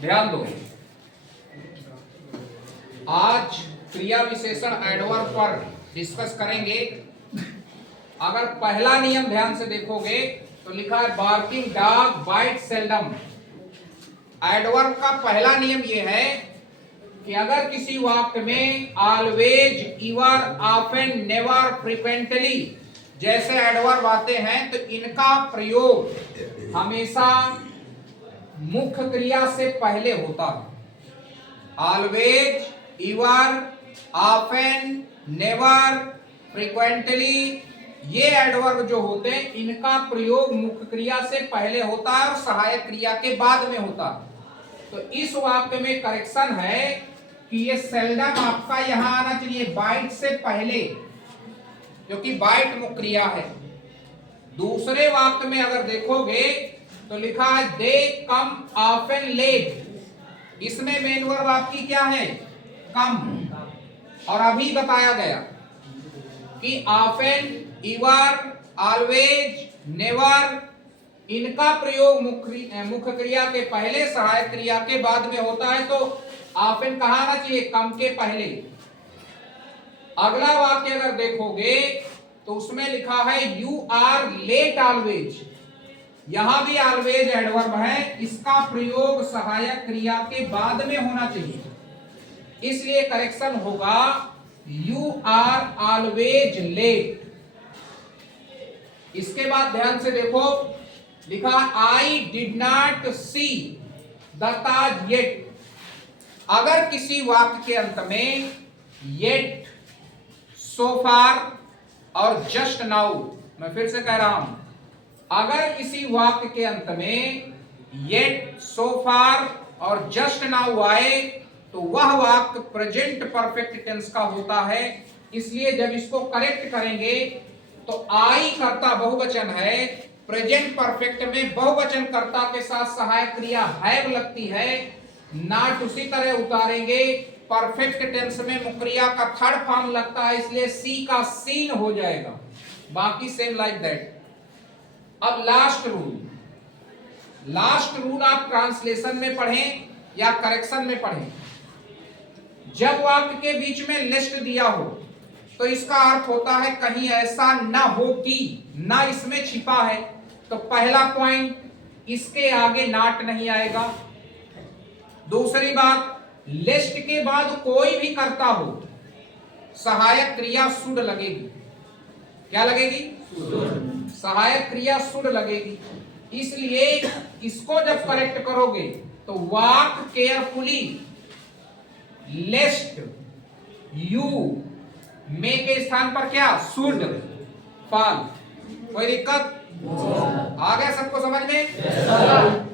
ध्यान दो, आज क्रिया विशेषण एडवर्ब पर डिस्कस करेंगे। अगर पहला नियम ध्यान से देखोगे तो लिखा है barking dog bite seldom. Adverb का पहला नियम यह है कि अगर किसी वाक्य में ऑलवेज, इवर, ऑफन, नेवर, फ्रीक्वेंटली जैसे एडवर्ब आते हैं तो इनका प्रयोग हमेशा मुख्य क्रिया से पहले होता है। ऑलवेज, इवर, ऑफन, नेवर, फ्रीक्वेंटली ये एडवर्ब जो होते हैं इनका प्रयोग मुख्य क्रिया से पहले होता है और सहायक क्रिया के बाद में होता है। तो इस वाक्य में करेक्शन है कि ये सेल्डम आपका यहां आना चाहिए बाइट से पहले, क्योंकि बाइट मुख्य क्रिया है। दूसरे वाक्य में अगर देखोगे तो लिखा है दे कम ऑफन लेट। इसमें मेन वर्ब आपकी क्या है? कम। और अभी बताया गया कि ऑफन, इवर, ऑलवेज, नेवर इनका प्रयोग मुख्य क्रिया के पहले, सहायक क्रिया के बाद में होता है। तो ऑफन कहां आना चाहिए? कम के पहले। अगला वाक्य अगर देखोगे तो उसमें लिखा है यू आर लेट ऑलवेज। यहां भी ऑलवेज एडवर्ब है, इसका प्रयोग सहायक क्रिया के बाद में होना चाहिए, इसलिए करेक्शन होगा यू आर ऑलवेज लेट। इसके बाद ध्यान से देखो, लिखा I did not see the Taj yet. अगर किसी वाक्य के अंत में येट, सो फार और जस्ट नाउ, मैं फिर से कह रहा हूं, अगर किसी वाक्य के अंत में येट, सो फार और जस्ट नाउ आए तो वह वाक्य प्रेजेंट परफेक्ट टेंस का होता है। इसलिए जब इसको करेक्ट करेंगे तो आई कर्ता बहुवचन है, प्रेजेंट परफेक्ट में बहुवचन कर्ता के साथ सहायक क्रिया हैव लगती है। नॉट उसी तरह उतारेंगे, परफेक्ट टेंस में मुख्य क्रिया का थर्ड फॉर्म लगता है, इसलिए सी का सीन हो जाएगा। बाकी सेम लाइक दैट। अब लास्ट रूल आप ट्रांसलेशन में पढ़ें या करेक्शन में पढ़ें, जब वाक्य के बीच में लिस्ट दिया हो तो इसका अर्थ होता है कहीं ऐसा न हो कि ना इसमें छिपा है, तो पहला पॉइंट इसके आगे नॉट नहीं आएगा। दूसरी बात, लिस्ट के बाद कोई भी करता हो सहायक क्रिया शुड लगेगी। क्या लगेगी? सहायक क्रिया शुड लगेगी। इसलिए इसको जब करेक्ट करोगे तो वाक केयरफुली लिस्ट यू मे के स्थान पर क्या? Should fall. कोई दिक्कत? आ गया सबको समझ में?